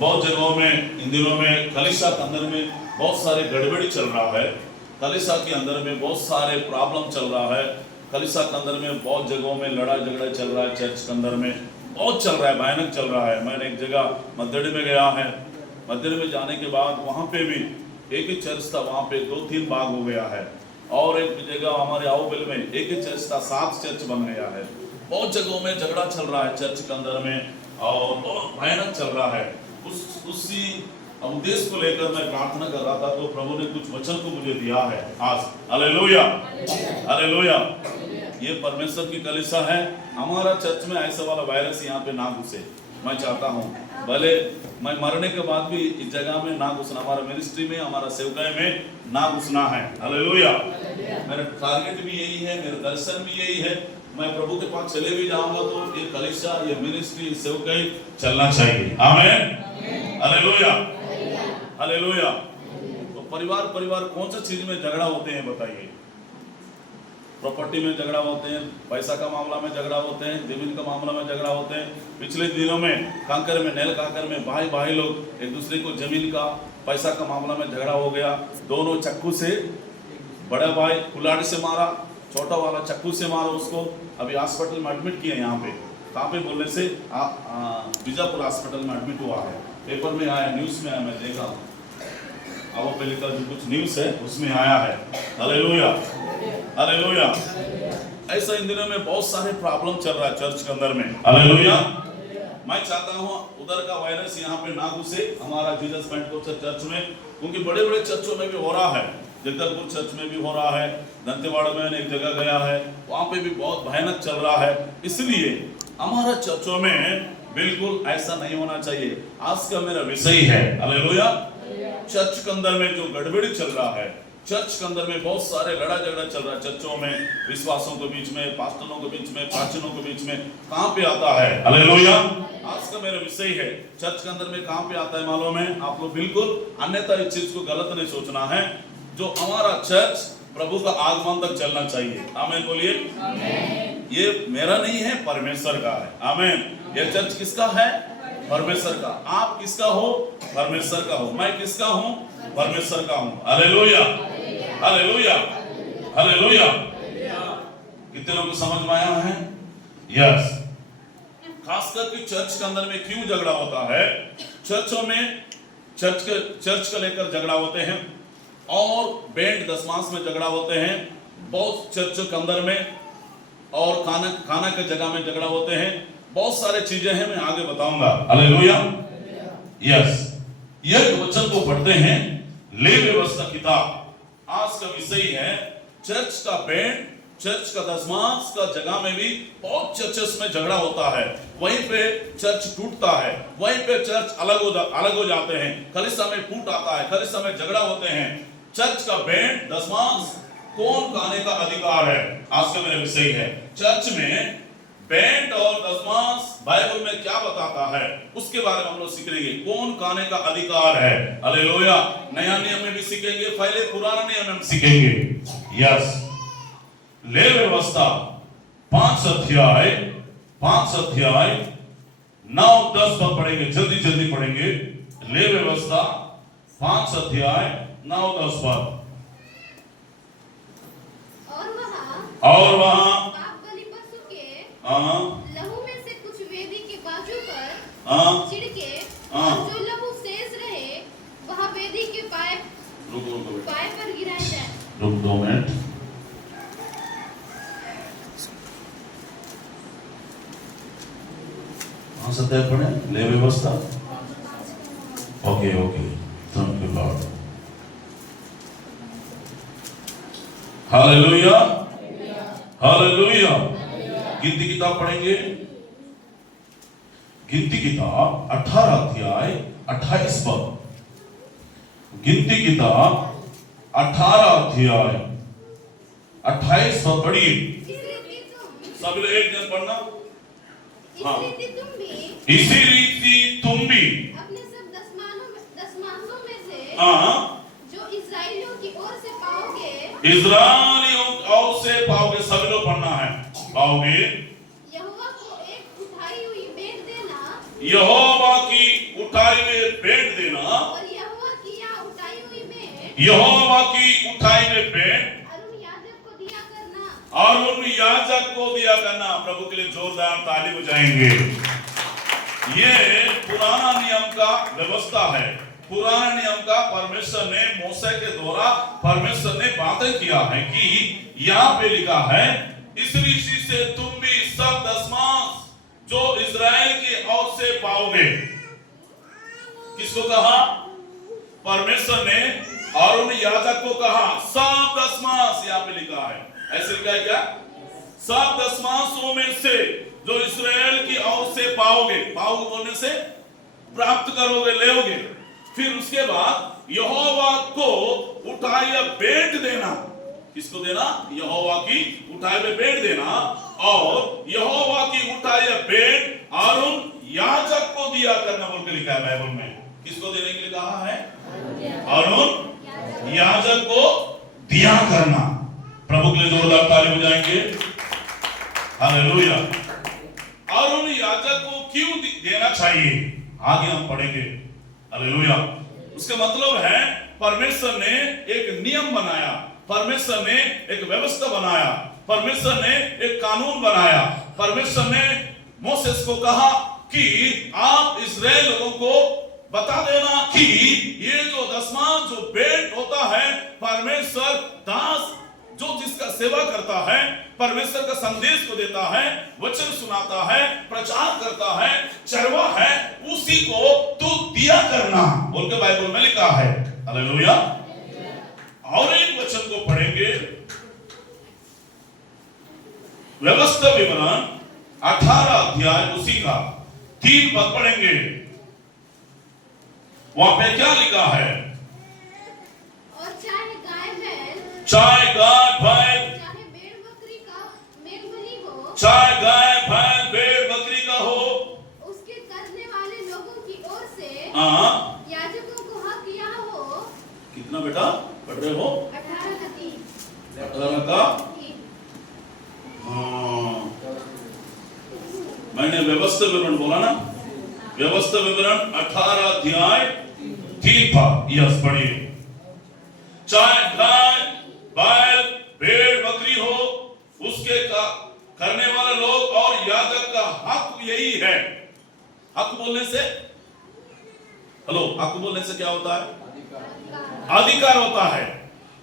बहुत जगहों में इन दिनों में कलीसिया के अंदर में बहुत सारे गड़बड़ी चल रहा है, कलीसिया के अंदर में बहुत सारे प्रॉब्लम चल रहा है, कलीसिया के अंदर में बहुत जगहों में लड़ाई झगड़ा चल रहा है, चर्च के अंदर में बहुत चल रहा है, भयानक चल रहा है। मैंने एक जगह मध्यडी में गया है, मध्यडी में जाने के बाद वहाँ पे भी एक ही चर्च था, वहाँ पे 2-3 भाग हो गया है। और एक जगह हमारे आओबिल में एक ही चर्च था, 7 चर्च बन गया है। बहुत जगहों में झगड़ा चल रहा है चर्च के अंदर में और बहुत भयानक चल रहा है। उसी उद्देश्य को लेकर मैं प्रार्थना कर रहा था, तो प्रभु ने कुछ वचन को मुझे दिया है आज। Hallelujah, hallelujah. ये परमेश्वर की कलीसिया है। हमारा चर्च में ऐसा वाला वायरस यहाँ पे ना घुसे, मैं चाहता हूँ। भले मैं मरने के बाद भी इस जगह में ना घुसना, हमारा मिनिस्ट्री में, हमारा सेवकाई में ना घुसना है। हालेलुया। मेरा टारगेट भी यही है, मेरा दर्शन भी यही है। मैं प्रभु के पास चले भी जाऊंगा तो ये कलीसिया, ये मिनिस्ट्री, सेवकाई चलना चाहिए। आमीन, हालेलुया, हालेलुया। तो परिवार कौन सा चीज में झगड़ा होते हैं बताइए? प्रॉपर्टी में झगड़ा होते हैं, पैसा का मामला में झगड़ा होते हैं, जमीन का मामला में झगड़ा होते हैं। पिछले दिनों में कांकर में, नेल कांकर में भाई लोग एक दूसरे को जमीन का, पैसा का मामला में झगड़ा हो गया। दोनों चक्कू से, बड़ा भाई कुल्हाड़ी से मारा, छोटा वाला चक्कू से मारा उसको। अभी हॉस्पिटल में एडमिट किया यहाँ पे। कहाँ पे बोलने से बीजापुर हॉस्पिटल में एडमिट हुआ है। पेपर में आया, न्यूज़ में आया, मैं देखा। अब वो पहले का जो कुछ न्यूज़ है उसमें आया है। Hallelujah, hallelujah. ऐसा इन दिनों में बहुत सारे प्रॉब्लम चल रहा है चर्च के अंदर में। हालेलुया। मैं चाहता हूँ उधर का वायरस यहाँ पे ना घुसे हमारा जीसस पेंटेकोस्टल चर्च में, क्योंकि बड़े बड़े चर्चों में भी हो रहा है। जगदलपुर चर्च में भी हो रहा है, दंतेवाड़ा में एक जगह गया है, वहाँ पे भी बहुत भयानक चल रहा है। इसलिए हमारा चर्चों में बिल्कुल ऐसा नहीं होना चाहिए। आज का मेरा विषय है हालेलुया। चर्च के अंदर में जो गड़बड़ी चल रहा है, चर्च के अंदर में बहुत सारे लड़ा झगड़ा चल रहा है चर्चों में, विश्वासों के बीच में, पास्टरों के बीच में, प्राचीनों के बीच में। कहाँ पे आता है? हालेलुया। आज का मेरा विषय है चर्च के अंदर में कहाँ पे आता है मालूम है? आप लोग बिल्कुल अन्यथा इस चीज को गलत नहीं सोचना है। जो हमारा चर्च प्रभु का आगमन तक चलना चाहिए। आमीन बोलिए। ये मेरा नहीं है, परमेश्वर का है। आमीन। ये चर्च किसका है? परमेश्वर का। आप किसका हो? परमेश्वर का हो। मैं किसका हूँ? परमेश्वर का हूँ। Hallelujah, hallelujah, hallelujah. कितने लोगों को समझ में आया है? यस। खासकर कि चर्च के अंदर में क्यों झगड़ा होता है? चर्चों में चर्च का लेकर झगड़ा होते हैं और बैंड दशमांश में झगड़ा होते हैं। बहुत चर्चों के अंदर में और खाना के जगह में झगड़ा होते हैं। बहुत सारे चीजें हैं, मैं आगे बताऊंगा। Hallelujah, yes. यह वचन को पढ़ते हैं, लेवी व्यवस्था किताब। आज का विषय है चर्च का बैंड, चर्च का दशमांश का जगह में भी बहुत चर्चेस में झगड़ा होता है। वहीं पे चर्च टूटता है, वहीं पे चर्च अलग हो जाते हैं। कलीसिया में फूट आता है, कलीसिया में झगड़ा होते हैं। चर्च का बैंड दशमांश कौन गाने का अधिकार है? आज का मेरा विषय है चर्च में बैंड और दशमांश बाइबल में क्या बताता है, उसके बारे में हम लोग सीखेंगे। कौन गाने का अधिकार है? हालेलुया। नया नियम में भी सीखेंगे, पहले पुराना नियम में सीखेंगे। यस। लेवी व्यवस्था 5 अध्याय 9-10 पर पढ़ेंगे, जल्दी पढ़ेंगे। लेवी व्यवस्था 5 अध्याय 9-10 पर। और वहां लहू में से कुछ वेदी के बाजू पर छिड़के, और जो लहू शेष रहे वह वेदी के पाए पर गिराया जाए। रुक 2 मिनट। कहाँ से तय पढ़े? ले व्यवस्था। Okay, thank you Lord. Hallelujah, hallelujah. गिनती किताब पढ़ेंगे। गिनती किताब 18 अध्याय 28 पर। गिनती किताब 18 अध्याय 28 पर पढ़िए। सब लोग एक जन पढ़ना। हाँ। इसी रीति तुम भी अपने सब दशमांशों में से जो इस्राएलियों की ओर से पाओगे, इस्राएलियों ओर से पाओगे। सब लोग पढ़ना है। पाओगे। यहोवा को एक उठाई हुई भेंट देना, यहोवा की उठाई हुई यहोवा की उठाई हुई भेंट अरुण याजक को दिया करना। और उन याजक को दिया करना। प्रभु के लिए जोरदार ताली बजाएंगे। ये पुराना नियम का व्यवस्था है। पुराना नियम का परमेश्वर ने मूसा के द्वारा परमेश्वर ने बातें किया है कि यहाँ पे लिखा है, इस ऋषि से तुम भी सब दशमांश जो इस्राएल की ओर से पाओगे। किसको कहा? परमेश्वर ने और उन याजक को कहा सब दशमांश, यहाँ पे लिखा है। ऐसे लिखा है क्या? सब दशमांशों में से जो इस्राएल की ओर से पाओगे, पाओगे बोलने से प्राप्त करोगे, लेओगे। फिर उसके बाद यहोवा को उठाई भेंट देना। किसको देना? यहोवा की उठाई भेंट देना। और यहोवा की उठाई भेंट आरोन याजक को दिया करना बोल के लिखा है बाइबल में। किसको देने के लिए कहा है? आरोन याजक को दिया करना। प्रभु के लिए जोरदार ताली बजाएंगे। हालेलुया। आरोन याजक को क्यों देना चाहिए आगे हम पढ़ेंगे। हालेलुया। उसका मतलब है परमेश्वर ने एक नियम बनाया, परमेश्वर ने एक व्यवस्था बनाया, परमेश्वर ने एक कानून बनाया। परमेश्वर ने मोसेस को कहा कि आप इस्राएल लोगों को बता देना कि ये जो दशमांश जो भेंट होता है, परमेश्वर दास जो जिसका सेवा करता है, परमेश्वर का संदेश को देता है, वचन सुनाता है, प्रचार करता है, चरवा है, उसी को तू दिया करना बोल के बाइबल में लिखा है। हालेलुया। और एक वचन को पढ़ेंगे, व्यवस्था विवरण 18 अध्याय उसी का 3 पद पढ़ेंगे। वहां पे क्या लिखा है? और चाहे गाय बैल, चाहे गाय बैल, चाहे भेड़ बकरी का मेलबलि हो, चाहे गाय बैल भेड़ बकरी का हो, उसके करने वाले लोगों की ओर से याजकों को हक यह हो। कितना बेटा पढ़ रहे हो? 18 का 3। 18 का। मैंने व्यवस्था विवरण बोला ना, व्यवस्था विवरण 18 अध्याय 3 पद। यस पढ़िए। चाहे गाय बैल भेड़ बकरी हो, उसके का करने वाले लोग और याजक का हक यही है। हक बोलने से, हेलो, हक बोलने से क्या होता है? अधिकार होता है।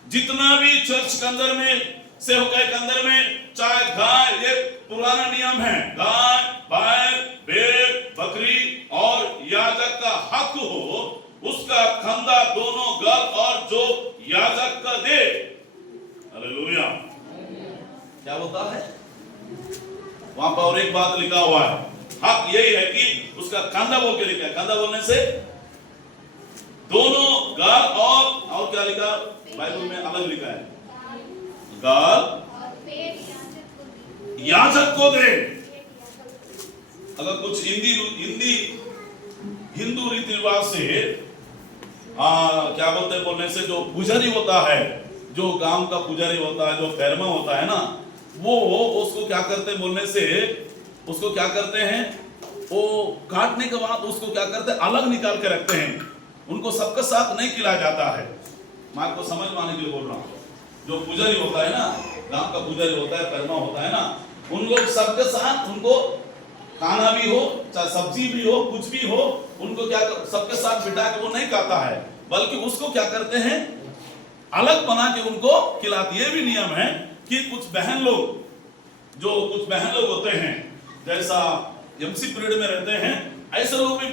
जितना भी चर्च के अंदर में, सेवकाई के अंदर में, चाहे गाय, ये पुराना नियम है, गाय बैल भेड़ बकरी और याजक का हक हो, उसका खंदा दोनों गल और जो याजक का दे। हालेलुया। क्या होता है वहां पर? और एक बात लिखा हुआ है, हक यही है कि उसका कंधा बोल के लिखा है। कंधा बोलने से दोनों गाल और क्या लिखा बाइबल में? अलग लिखा है, गाल और पेड़ याजक को दे। अगर कुछ हिंदू रीति रिवाज से क्या बोलते हैं बोलने से, जो पुजारी होता है, जो गांव का पुजारी होता है, जो फैरमा होता है ना, वो उसको क्या करते हैं बोलने से, उसको क्या करते हैं, वो काटने के बाद उसको क्या करते हैं, अलग निकाल के रखते हैं। उनको सबके साथ नहीं खिलाया जाता है। मैं आपको समझ में आने के लिए बोल रहा हूँ। जो पुजारी होता है ना, गांव का पुजारी होता है, फैरमा होता है ना, उन लोग सबके साथ उनको खाना भी हो, चाहे सब्जी भी हो, कुछ भी हो, उनको क्या सबके साथ बिठा के वो नहीं खाता है, बल्कि उसको क्या करते हैं, अलग बना के उनको खिलाते। ये भी नियम है कि कुछ बहन लोग होते हैं, जैसा एमसी पीरियड में रहते हैं, ऐसे लोग भी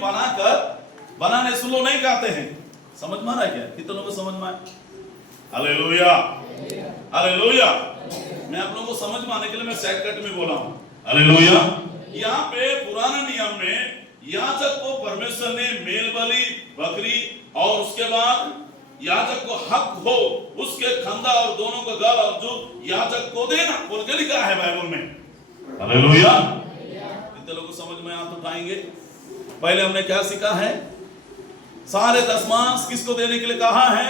बनाने से लोग नहीं खाते हैं। समझ में आ रहा है क्या? कितनों को समझ में आया? Hallelujah, hallelujah. मैं आप लोगों को समझ में आने के लिए मैं शॉर्टकट में बोला हूं। हालेलुया। यहाँ पे पुराने नियम में याजक को परमेश्वर ने मेल बलि बकरी और उसके बाद याजक को हक हो उसके खंदा और दोनों का गल और जो याजक को देना बोल के लिखा है बाइबल में। हालेलुया। इतने लोगों को समझ में हाथ उठाएंगे। पहले हमने क्या सीखा है? सारे दशमांश किसको देने के लिए कहा है?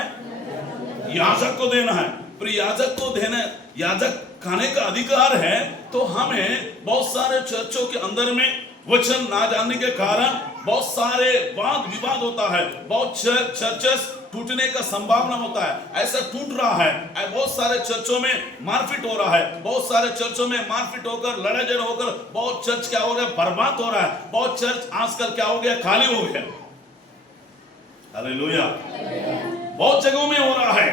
याजक को देना है। फिर याजक को देना, याजक खाने का अधिकार है। तो हमें बहुत सारे चर्चों के अंदर में वचन ना जानने के कारण बहुत सारे वाद विवाद होता है, बहुत चर्चेस टूटने का संभावना होता है, ऐसा टूट रहा है। बहुत सारे चर्चों में मारपीट हो रहा है, बहुत सारे चर्चों में मारपीट होकर लड़ाई झगड़ा होकर बहुत चर्च क्या हो रहा है, बर्बाद हो रहा है। बहुत चर्च आजकल क्या हो गया, खाली हो गया। हालेलुया। बहुत जगहों में हो रहा है,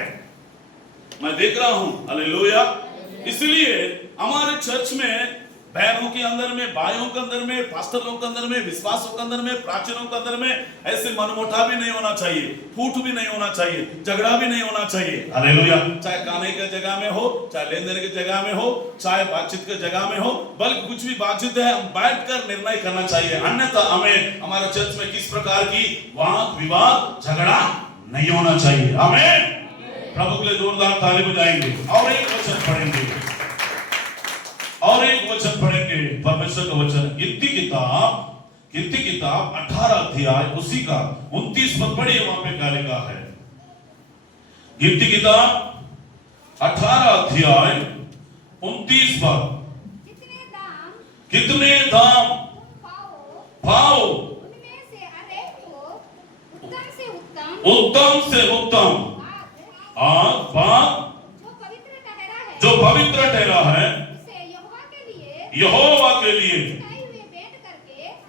मैं देख रहा हूं। हालेलुया। इसलिए हमारे चर्च में बहनों के अंदर में, भाइयों के अंदर में, पास्टरों के अंदर में, विश्वासों के अंदर में, प्राचीनों के अंदर में ऐसे मनमुटाव भी नहीं होना चाहिए, फूट भी नहीं होना चाहिए, झगड़ा भी नहीं होना चाहिए। हालेलुया। चाहे खाने की जगह में हो, चाहे लेन देन की जगह में हो, चाहे बातचीत की जगह में हो, बल्कि कुछ भी बातचीत है हम बैठकर निर्णय करना चाहिए। अन्यथा हमें हमारे चर्च में किस प्रकार की वाद विवाद झगड़ा नहीं होना चाहिए। आमीन। प्रभु के लिए जोरदार ताली बजाएंगे और एक वचन पढ़ेंगे, और एक वचन पढ़ेंगे, परमेश्वर का वचन। कीर्ति किताब 18 अध्याय उसी का 29 पद पढ़िए, वहां पे क्या लिखा है। कीर्ति किताब 18 अध्याय 29 पद। कितने दाम पाओ उत्तम से उत्तम बात जो पवित्र ठहरा है, यहोवा के लिए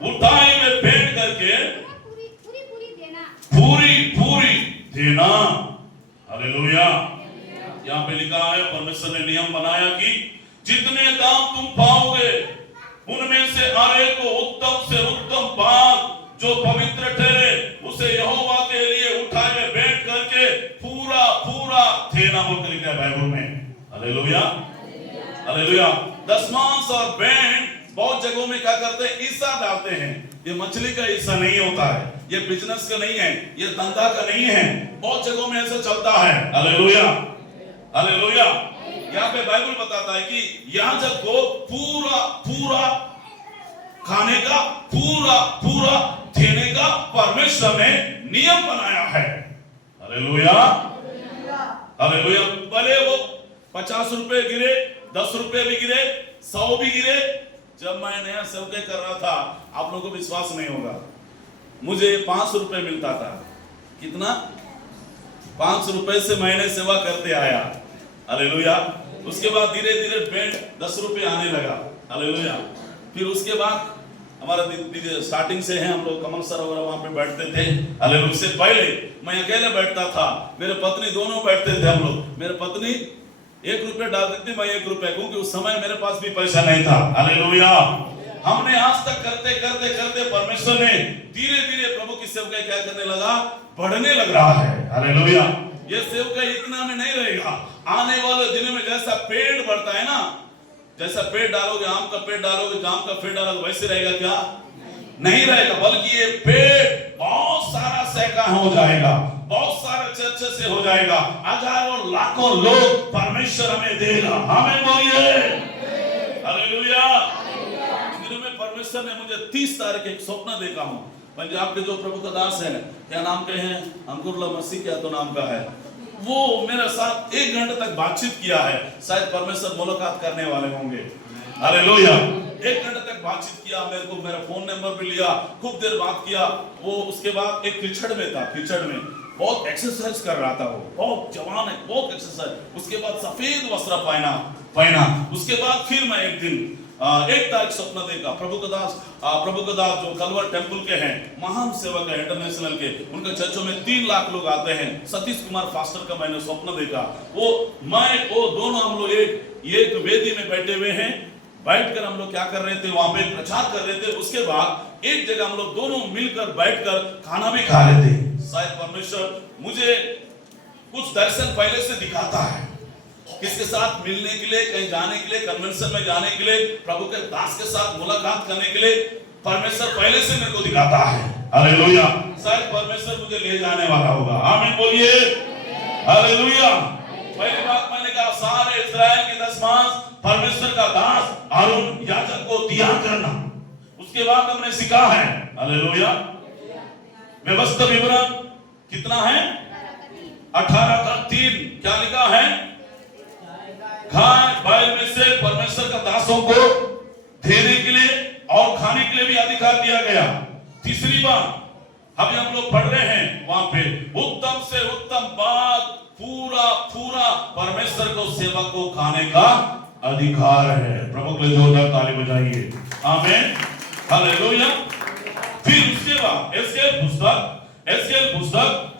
उठाए हुए भेंट करके पूरी देना। हालेलुया। यहाँ पे लिखा है, परमेश्वर ने नियम बनाया कि जितने दाम तुम पाओगे उनमें से हर एक को उत्तम से उत्तम बात जो पवित्र ठहरे उसे यहोवा के लिए उठाए हुए भेंट करके पूरा देना बोलकर लिखा है बाइबल में। हालेलुया। हालेलुया। दशमांश और भेंट बहुत जगहों में क्या करते हैं, हिस्सा डालते हैं। ये मछली का हिस्सा नहीं होता है, ये बिजनेस का नहीं है, ये धंधा का नहीं है। बहुत जगहों में ऐसा चलता है। हालेलुया। हालेलुया। यहाँ पे बाइबल बताता है कि याजक को पूरा खाने का पूरा देने का परमेश्वर ने नियम बनाया है। हालेलुया। हालेलुया। भले वो 50 रुपए गिरे, 10 रुपए भी गिरे, 100 भी गिरे। जब मैं नया सेवकाई कर रहा था, आप लोगों को विश्वास नहीं होगा, मुझे 5 रुपए मिलता था। कितना? 5 रुपए से महीने सेवा करते आया। हालेलुया। उसके बाद धीरे धीरे भेंट 10 रुपए आने लगा। हालेलुया। फिर उसके बाद हमारा स्टार्टिंग से है, हम लोग कमल सरोवर वहां पे बैठते थे। हालेलुया। उससे पहले मैं अकेले बैठता था, मेरे पत्नी दोनों बैठते थे हम लोग। मेरे पत्नी 1 रुपए डाल देती थी, मैं 1 रुपए, क्योंकि उस समय मेरे पास भी पैसा नहीं था। हालेलुया। हमने आज तक करते परमेश्वर ने धीरे धीरे प्रभु की सेवकाई क्या करने लगा, बढ़ने लग रहा है। हालेलुया। ये सेवकाई इतना में नहीं रहेगा। आने वाले दिनों में जैसा पेड़ बढ़ता है ना, जैसा पेड़ डालोगे, आम का पेड़ डालोगे, जाम का पेड़ डालोगे, वैसे रहेगा क्या? नहीं रहेगा, बल्कि ये पेड़ बहुत सारा शाखा हो जाएगा, बहुत सारे चर्च से हो जाएगा, हजारों लाखों लोग परमेश्वर हमें देगा। हमें बोलिए हालेलुया। दिनों में परमेश्वर ने मुझे 30 तारीख एक स्वप्न देखा हूं। पंजाब के जो प्रभु का दास है, क्या नाम के हैं, अंकुरला मसीह क्या तो नाम का है, वो मेरे साथ 1 घंटे तक बातचीत किया है। शायद परमेश्वर मुलाकात करने वाले होंगे। हालेलुया। 1 घंटे तक बातचीत किया, मेरे को मेरा फोन नंबर भी लिया, खूब देर बात किया। वो उसके बाद एक कीचड़ में था, कीचड़ में बहुत एक्सरसाइज कर रहा था, वो बहुत जवान है, बहुत एक्सरसाइज। उसके बाद सफेद वस्त्र पहना। उसके बाद फिर मैं एक दिन 1 तारीख स्वप्न देखा। प्रभु का दास जो कलवर टेम्पल के हैं, महान सेवक है इंटरनेशनल के, उनके चर्चों में 3 लाख लोग आते हैं। सतीश कुमार फास्टर का मैंने स्वप्न देखा। वो दोनों हम लोग एक वेदी में बैठे हुए हैं, बैठकर हम लोग क्या कर रहे थे, वहां पे प्रचार कर रहे थे। उसके बाद एक जगह हम लोग दोनों मिलकर बैठकर खाना भी खा रहे थे। शायद परमेश्वर मुझे कुछ दर्शन पहले से दिखाता है, किसके साथ मिलने के लिए, कहीं जाने के लिए, कन्वेंशन में जाने के लिए, प्रभु के दास के साथ मुलाकात करने के लिए परमेश्वर पहले से मेरे को दिखाता है। हालेलुया। शायद परमेश्वर मुझे ले जाने वाला होगा। आमीन बोलिए हालेलुया। पहली बात मैंने कहा, सारे इस्राएल के दशमांश परमेश्वर का दास हारून याजक को दिया करना। उसके बाद हमने सीखा है, हालेलुया, व्यवस्था विवरण कितना है, 18:3 क्या लिखा है, घास बैल में से परमेश्वर का दासों को देने के लिए और खाने के लिए भी अधिकार दिया गया। तीसरा तीसरी बात अभी हम लोग पढ़ रहे हैं वहां पे उत्तम से उत्तम बात पूरा पूरा परमेश्वर को सेवक को खाने का अधिकार है। प्रभु के लिए जोरदार ताली बजाइए, आमीन, हालेलुया। फिर उसके बाद एस्केल पुस्तक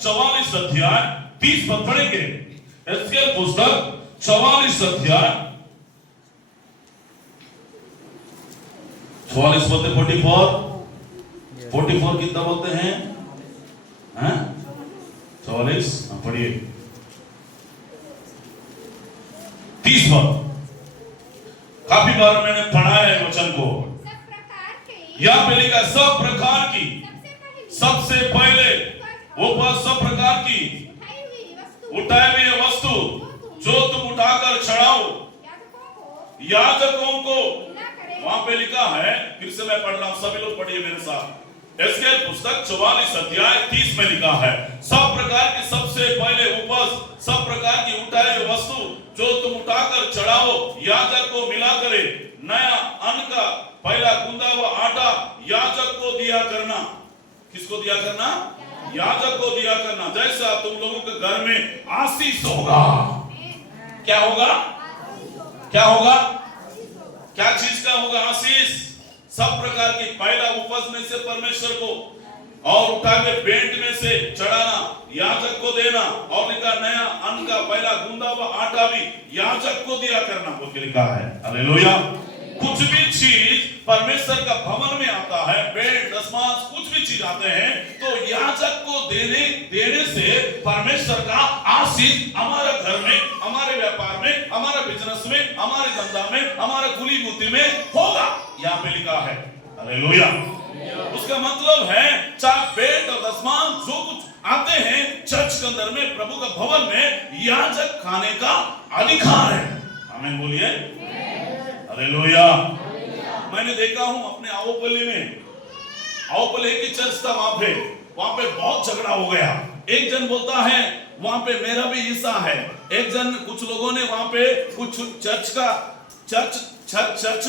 44 अध्याय 30 पद पढ़ेंगे। एस्केल पुस्तक 44 अध्याय 44 बोलते 44 कितना बोलते हैं? 44 पढ़िए 30 पद। काफी बार मैंने पढ़ा है वचन को। यहाँ पे लिखा सब प्रकार की, सबसे पहले ऊपर सब प्रकार की उठाई हुई वस्तु जो तुम उठाकर चढ़ाओ याजकों को। वहां पे लिखा है, फिर से मैं पढ़ रहा हूं, सभी लोग पढ़िए मेरे साथ। एस्केल पुस्तक 44 अध्याय 30 में लिखा है सब प्रकार की, सबसे पहले उपज सब प्रकार की उठाई हुई वस्तु जो तुम उठाकर चढ़ाओ याजक को मिला करे। नया अन्न का पहला गूंदा हुआ आटा याजक को दिया करना। किसको दिया करना? याजक को दिया करना। जैसा तुम लोगों के घर में आशीष होगा। क्या होगा? क्या होगा? क्या चीज का होगा आशीष? सब प्रकार की पहला उपज में से परमेश्वर को और उठा के पेंट में से चढ़ाना, याजक को देना। और लिखा नया अन्न का पहला गूंदा हुआ आटा भी याजक को दिया करना बोल के लिखा है। हालेलुया। कुछ भी चीज परमेश्वर का भवन में आता है, पेंट दशमांश कुछ भी चीज आते हैं तो याजक को देने से परमेश्वर का आशीष हमारे घर में, हमारे व्यापार में, हमारे बिजनेस में, हमारे धंधा में, हमारे खुली बुद्धि में होगा। यहाँ पे लिखा है। हालेलुया। उसका मतलब है चाहे पेट और दशमांश जो कुछ आते हैं चर्च के अंदर में, प्रभु का भवन में, याजक खाने का अधिकार है। आमीन बोलिए, हालेलुया। मैंने देखा हूं अपने आओपल्ली में, आओपल्ली की चर्च था, वहां पे बहुत झगड़ा हो गया। एक जन बोलता है वहां पे मेरा भी हिस्सा है। एक जन, कुछ लोगों ने वहां पे कुछ चर्च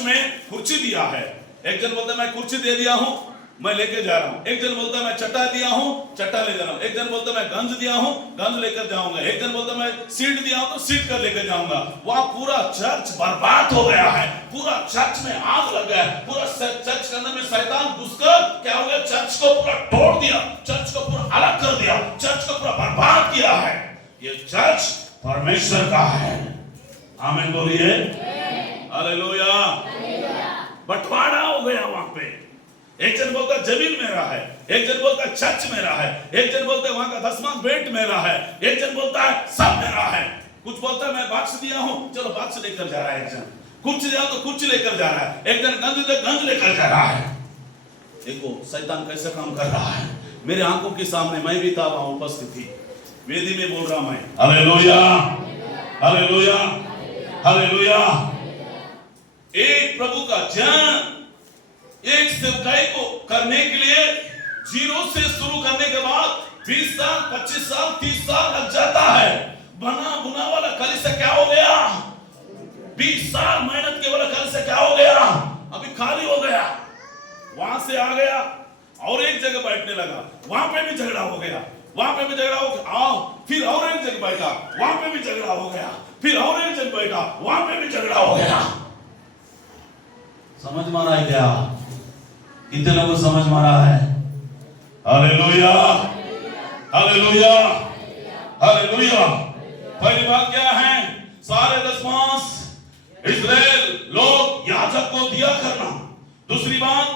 में कुर्सी दिया है। एक जन बोलता है मैं कुर्सी दे दिया हूं, मैं लेके जा रहा हूं। एक जन बोलता है मैं चट्टा दिया हूं, चट्टा ले जा रहा हूं। एक जन बोलता है मैं गंज दिया हूं, गंज लेकर जाऊंगा। एक जन बोलता है मैं सीट दिया हूं तो सीट कर लेकर जाऊंगा। वहां पूरा चर्च बर्बाद हो गया है, पूरा चर्च में आग लग गया, पूरा चर्च के अंदर में शैतान घुसकर क्या हो गया, चर्च को पूरा तोड़ दिया, चर्च को पूरा अलग कर दिया, चर्च को पूरा बर्बाद किया है। ये चर्च परमेश्वर का है। आमीन बोलिए, हालेलुया। बंटवारा हो गया वहां पे। एक जन बोलता जमीन मेरा है, एक जन बोलता चर्च मेरा है, एक जन बोलता है वहां का दशमांश बेट मेरा है, एक जन बोलता है सब मेरा है। कुछ बोलता है मैं बक्स दिया हूं, चलो बक्स लेकर जा रहा है। एक जन कुछ दिया तो कुछ लेकर जा रहा है, एक जन गंज दे गंज लेकर जा रहा है। देखो शैतान कैसे काम कर रहा है। मेरे आंखों के सामने मैं भी था, वहां उपस्थित थी, वेदी में बोल रहा मैं। Hallelujah, hallelujah, hallelujah. एक प्रभु का जन एक सेवकाई को करने के लिए जीरो से शुरू करने के बाद 20 साल 25 साल 30 साल लग जाता है। बना बुना वाला कलीसिया क्या हो गया? 20 साल मेहनत के वाला कलीसिया क्या हो गया? अभी खाली हो गया। वहां से आ गया और एक जगह बैठने लगा, वहां पे भी झगड़ा हो गया, वहां पे भी झगड़ा हो गया, आओ फिर और एक जगह बैठा, वहां पे भी झगड़ा हो गया, फिर और एक जगह बैठा, वहां पे भी झगड़ा हो गया। समझ में आ रहा है क्या? कितने लोगों को समझ में आ रहा है? Hallelujah, hallelujah, hallelujah. पहली बात क्या है? सारे दशमांश इस्राएल लोग याजक को दिया करना। दूसरी बात,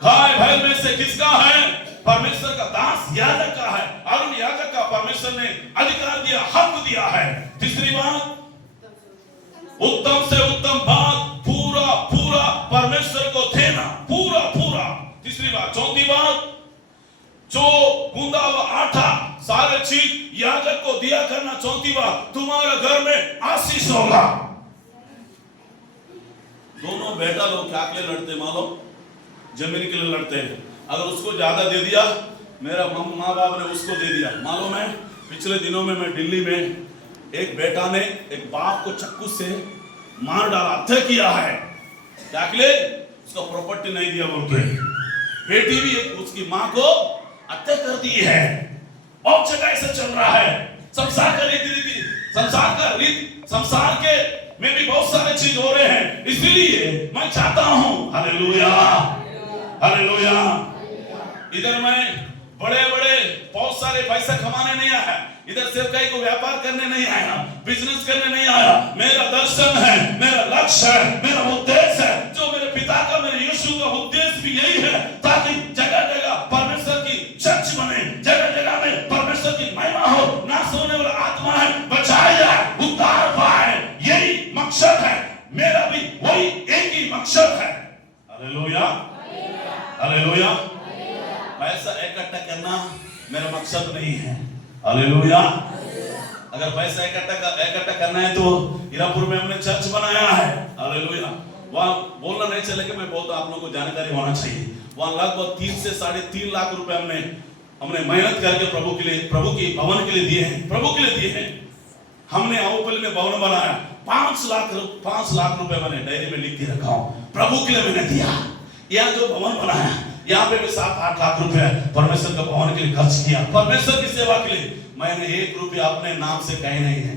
गाय बैल में से किसका है? परमेश्वर का दास याजक का है, और उन याजक का परमेश्वर ने अधिकार दिया, हक दिया है। तीसरी बात, उत्तम से उत्तम बात पूरा पूरा परमेश्वर को देना, पूरा पूरा। तीसरी बात। चौथी बात, जो गूंदा हुआ आटा सारे चीज याजक को दिया करना। चौथी बात, तुम्हारे घर में आशीष होगा। दोनों बेटा लोग क्या के लिए लड़ते मालूम? जमीन के लिए लड़ते हैं। अगर उसको ज्यादा दे दिया, मेरा माँ बाप ने उसको दे दिया। मालूम है पिछले दिनों में मैं दिल्ली में, एक बेटा ने एक बाप को चक्कू से मार डाला, हत्या किया है। क्या के लिए? उसका प्रॉपर्टी नहीं दिया बोल के। बेटी भी उसकी माँ को हत्या कर दी है। बहुत जगह ऐसा चल रहा है। संसार का रीति, संसार के में भी बहुत सारे चीज हो रहे हैं। इसलिए मैं चाहता हूं, हालेलुया हालेलुया, इधर मैं बड़े बहुत सारे पैसा कमाने नहीं आया, इधर सिर्फ कहीं को व्यापार करने नहीं आया, बिजनेस करने नहीं आया। मेरा दर्शन है, मेरा लक्ष्य है, मेरा उद्देश्य है, जो मेरे पिता का, मेरे यीशु का उद्देश्य भी यही है, ताकि जगह जगह परमेश्वर की चर्च बने, जगह जगह में परमेश्वर की महिमा हो, नाश होने वाला आत्मा है बचाया जाए, उद्धार पाए। यही मकसद है, मेरा भी वही एक ही मकसद है। Hallelujah hallelujah. पैसा इकट्ठा करना मेरा मकसद नहीं है। हालेलुया। अगर पैसा इकट्ठा करना है तो हीरापुर में हमने चर्च बनाया है। हालेलुया। वहाँ बोलना नहीं चलेगा, मैं बोलता आप लोगों को जानकारी होना चाहिए। वहाँ लगभग 3 से 3.5 लाख रुपए हमने मेहनत करके प्रभु के भवन के लिए दिए हैं, प्रभु के लिए दिए हैं। हमने आओपल में भवन बनाया, 5 लाख रुपए मैंने डायरी में लिख के रखा हूँ, प्रभु के लिए मैंने दिया। यहाँ जो भवन बनाया, यहाँ पे भी 7-8 लाख रुपए परमेश्वर का भवन के लिए खर्च किया, परमेश्वर की सेवा के लिए। मैंने 1 रुपया अपने नाम से कहीं नहीं है,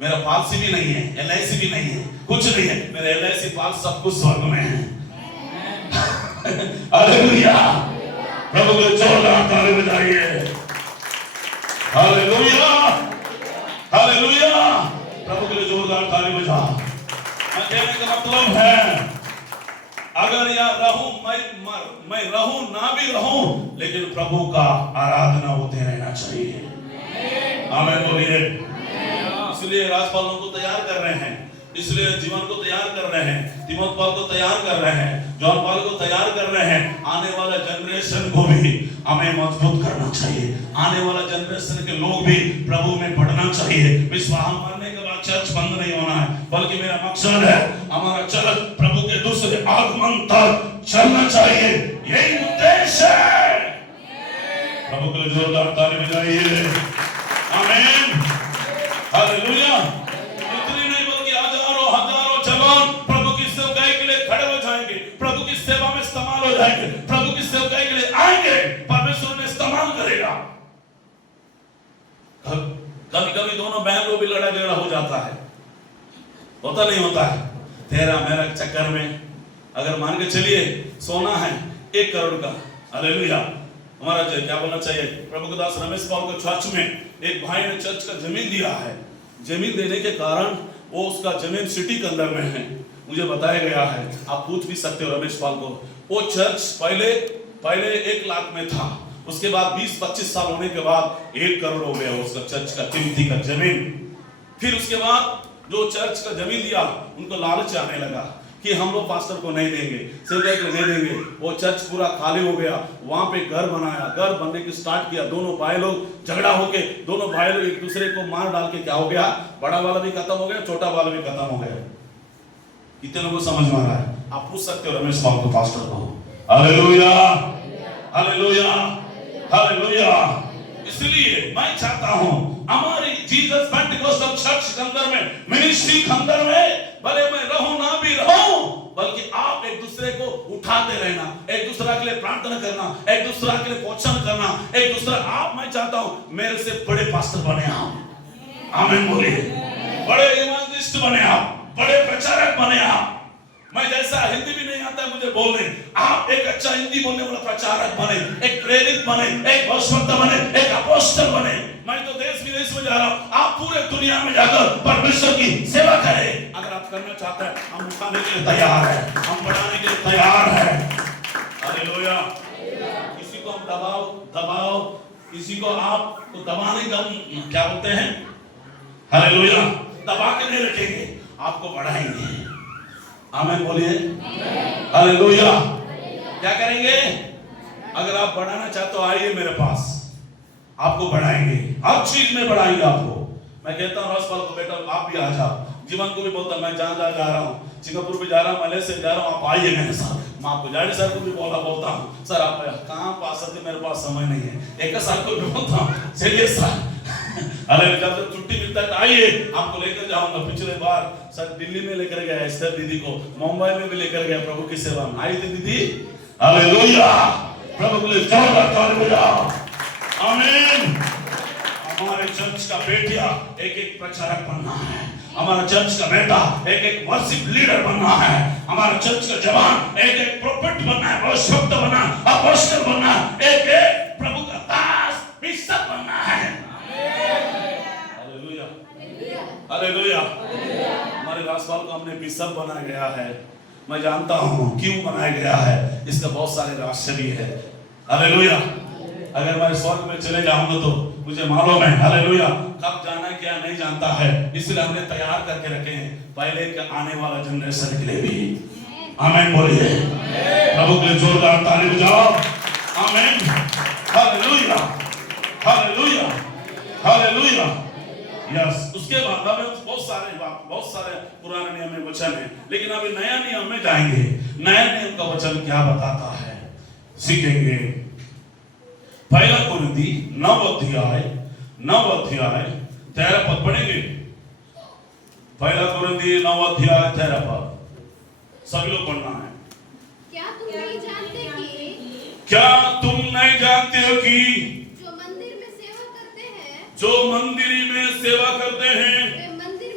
मेरा पॉलिसी भी नहीं है, LIC भी नहीं है, कुछ नहीं है। मेरा LIC पॉलिसी सब कुछ स्वर्ग में है। हालेलुया। प्रभु को जोरदार ताली बजाइए। Hallelujah hallelujah. प्रभु के लिए जोरदार ताली बजा। मैं कहने का मतलब है, अगर यहाँ रहूं, मैं रहूं ना भी रहूं, लेकिन प्रभु का आराधना होते रहना चाहिए। आमीन बोलिए। इसलिए राजपालों को तैयार कर रहे हैं, इसलिए जीवन को तैयार कर रहे हैं, तिमोथी पाल को तैयार कर रहे हैं, जॉन पाल को तैयार कर रहे हैं। आने वाला जनरेशन को भी हमें मजबूत करना चाहिए। आने वाला जनरेशन के लोग भी प्रभु में बढ़ना चाहिए। विश्वास मरने के बाद चर्च बंद नहीं होना है, बल्कि मेरा मकसद है हमारा चर्च प्रभु के दूसरे आगमन तक चलना चाहिए। यही उद्देश्य है। प्रभु के लिए जोरदार ताली बजाइए। आमीन हालेलुया। इतनी नहीं बल्कि हजारों जवान प्रभु की सेवकाई के लिए खड़े हो जाएंगे, प्रभु की सेवा में इस्तेमाल हो जाएंगे, प्रभु की सेवकाई के लिए आएंगे, परमेश्वर में इस्तेमाल करेगा। कभी दोनों बहन को भी लड़ा झगड़ा हो जाता है, होता नहीं होता है, तेरा मेरा चक्कर में। अगर मान के चलिए सोना है 1 करोड़ का, हालेलुया, हमारा क्या बोलना चाहिए, प्रभु के दास रमेश पाल को चर्च में एक भाई ने चर्च का जमीन दिया है। जमीन देने के कारण वो उसका जमीन सिटी के अंदर में है, मुझे बताया गया है, आप पूछ भी सकते हो रमेश पाल को। वो चर्च पहले 1 लाख में था, उसके बाद 20-25 साल होने के बाद 1 करोड़ हो गया उसका चर्च का कीमती का जमीन। फिर उसके बाद जो चर्च का जमीन दिया, उनको लालच आने लगा कि हम लोग पास्टर को नहीं देंगे, सेवक को नहीं देंगे। वो चर्च पूरा खाली हो गया, वहां पे घर बनाया, घर बनने की स्टार्ट किया। दोनों भाई लोग झगड़ा होके, दोनों भाई लोग एक दूसरे को मार डाल के क्या हो गया, बड़ा वाला भी खत्म हो गया, छोटा वाला भी खत्म हो गया। कितने लोगों को समझ में आ रहा है? आप पूछ सकते हो रमेश पाल को, पास्टर को। Hallelujah hallelujah hallelujah. इसलिए मैं चाहता हूं हमारी जीसस पेंटिकोस्टल चर्च के अंदर में, मिनिस्ट्री के अंदर में, भले मैं रहूं ना भी रहूं, बल्कि आप एक दूसरे को उठाते रहना, एक दूसरे के लिए प्रार्थना करना, एक दूसरे के लिए पोषण करना, एक दूसरा। आप, मैं चाहता हूं मेरे से बड़े पास्टर बने आप। आमीन बोलिए। बड़े इवांजलिस्ट बने आप, बड़े प्रचारक बने आप। मैं जैसा हिंदी भी नहीं आता मुझे बोलने, आप एक अच्छा हिंदी बोलने वाला प्रचारक बने, एक प्रेरित बने, एक भविष्यवक्ता बने, एक अपोस्टल बने। मैं तो देश विदेश में जा रहा हूं, आप पूरे दुनिया में जाकर परमेश्वर की सेवा करें। अगर आप करना चाहते हैं, हम उठाने के लिए तैयार हैं, हम बढ़ाने के लिए तैयार हैं। हालेलुया। किसी को हम दबाओ, किसी को आप तो दबाने का क्या बोलते हैं, हालेलुया, दबा के नहीं रखेंगे, आपको बढ़ाएंगे। आमीन बोलिए। हालेलुया। क्या करेंगे? अगर आप बढ़ाना चाहते हो, आइए मेरे पास, आपको बढ़ाएंगे, हर चीज में बढ़ाएंगे आपको। मैं कहता हूँ रसपाल को, बेटा आप भी आ जाओ। जीवन को भी बोलता, मैं जहाँ जा रहा हूँ, सिंगापुर भी जा रहा हूँ, मलेशिया जा रहा हूँ, आप आइए मेरे साथ। मैं आपको जाने सर को भी बोलता हूँ, सर आप कहाँ पास सकते, मेरे पास समय नहीं है। 1 साल को भी बोलता हूँ, चलिए सर, अरे जब तक छुट्टी मिलता है आइए, आपको लेकर जाऊंगा। पिछले बार सर दिल्ली में लेकर गया एस्टर दीदी को, मुंबई में भी लेकर गया, प्रभु की सेवा में आई थी दीदी। हालेलुया। प्रभु के लिए जोरदार ताली बजाओ। आमीन। हमारे चर्च का बेटिया एक एक प्रचारक बनना है, हमारा चर्च का बेटा एक एक वर्शिप लीडर बनना है, हमारा चर्च का जवान एक एक प्रोफेट बनना है, भविष्यवक्ता बनना, अपोस्टल बनना, एक एक प्रभु का दास बिशप बनना है। Hallelujah hallelujah. हमारे राजपाल को हमने बिशप बनाया गया है। मैं जानता हूँ क्यों बनाया गया है, इसका बहुत सारे रहस्य भी है। हालेलुया। अगर मैं स्वर्ग में चले जाऊंगा तो मुझे मालूम है, हालेलुया, कब जाना क्या नहीं जानता है, इसलिए हमने तैयार करके रखे हैं पहले के आने वाला जनरेशन के लिए भी। आमीन बोलिए। प्रभु के लिए जोरदार ताली बजाओ। आमीन। Hallelujah hallelujah hallelujah. यस। उसके बाद हमें बहुत सारे पुराने नियम में वचन है, लेकिन अभी नया नियम में जाएंगे। नया नियम का वचन क्या बताता है सीखेंगे। पहला कुरिन्थी 9 अध्याय 13 पद पढ़ेंगे। पहला कुरिन्थी 9 अध्याय 13 पद सभी लोग पढ़ना है। क्या तुम नहीं जानते हो कि जो मंदिर में सेवा करते हैं वे मंदिर